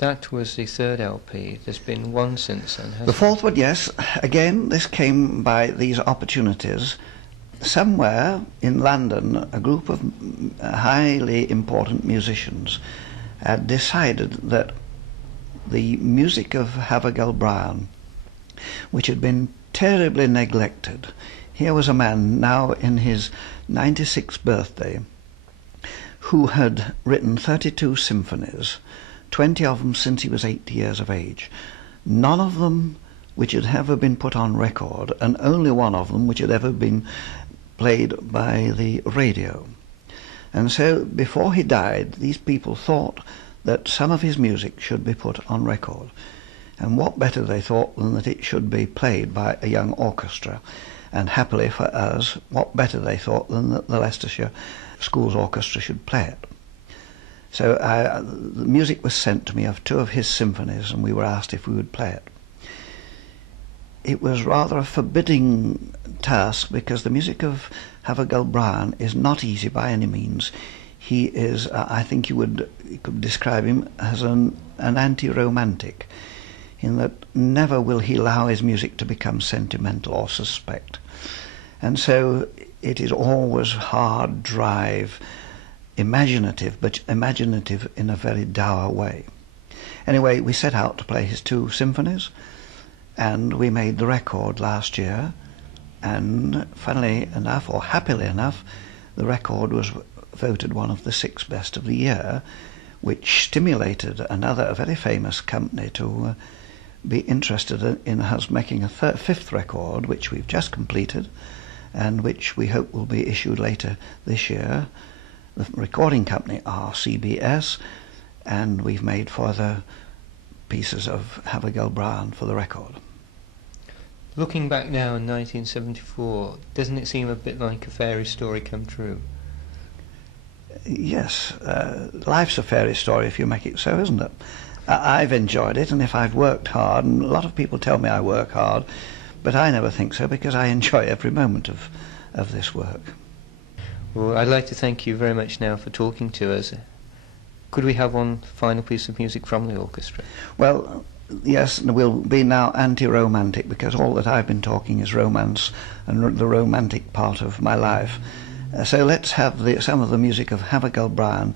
That was the third LP. There's been one since then, hasn't The fourth one, yes. Again, this came by these opportunities. Somewhere in London, a group of highly important musicians had decided that the music of Havergal Brian, which had been terribly neglected. Here was a man now in his 96th birthday who had written 32 symphonies, 20 of them since he was 8 years of age, none of them which had ever been put on record, and only one of them which had ever been played by the radio. And so before he died, these people thought that some of his music should be put on record. And what better, they thought, than that it should be played by a young orchestra. And happily for us, what better, they thought, than that the Leicestershire Schools Orchestra should play it. So the music was sent to me of 2 of his symphonies, and we were asked if we would play it. It was rather a forbidding task, because the music of Havergal Brian is not easy by any means. He is, I think you could describe him as an anti-romantic, in that never will he allow his music to become sentimental or suspect. And so it is always hard, drive, imaginative, but imaginative in a very dour way. Anyway, we set out to play his 2 symphonies, and we made the record last year, and funnily enough, or happily enough, the record was voted one of the 6 best of the year, which stimulated another very famous company to be interested in us making a 5th record, which we've just completed, and which we hope will be issued later this year. The recording company are CBS, and we've made further pieces of Havergal Brian for the record. Looking back now in 1974, doesn't it seem a bit like a fairy story come true? Yes, life's a fairy story if you make it so, isn't it? I've enjoyed it, and if I've worked hard, and a lot of people tell me I work hard, but I never think so, because I enjoy every moment of this work. Well, I'd like to thank you very much now for talking to us. Could we have one final piece of music from the orchestra? Well, yes, we'll be now anti-romantic, because all that I've been talking is romance and the romantic part of my life. So let's have some of the music of Havergal Brian,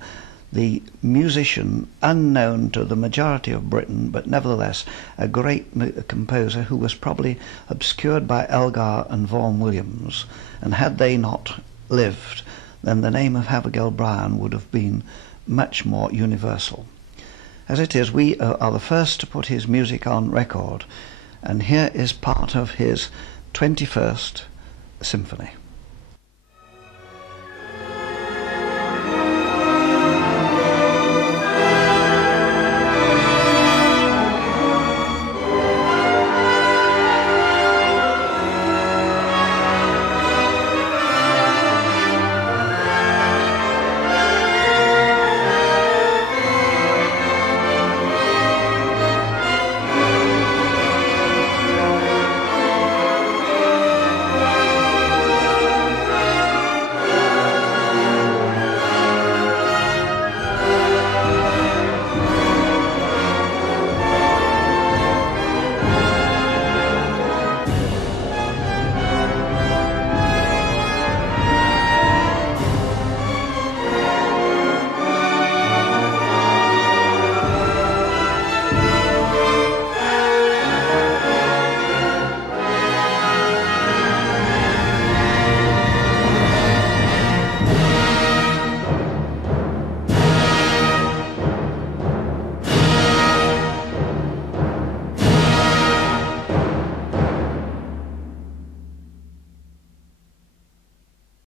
the musician unknown to the majority of Britain, but nevertheless a great composer who was probably obscured by Elgar and Vaughan Williams, and had they not lived, then the name of Havergal Brian would have been much more universal. As it is, we are the first to put his music on record, and here is part of his 21st symphony.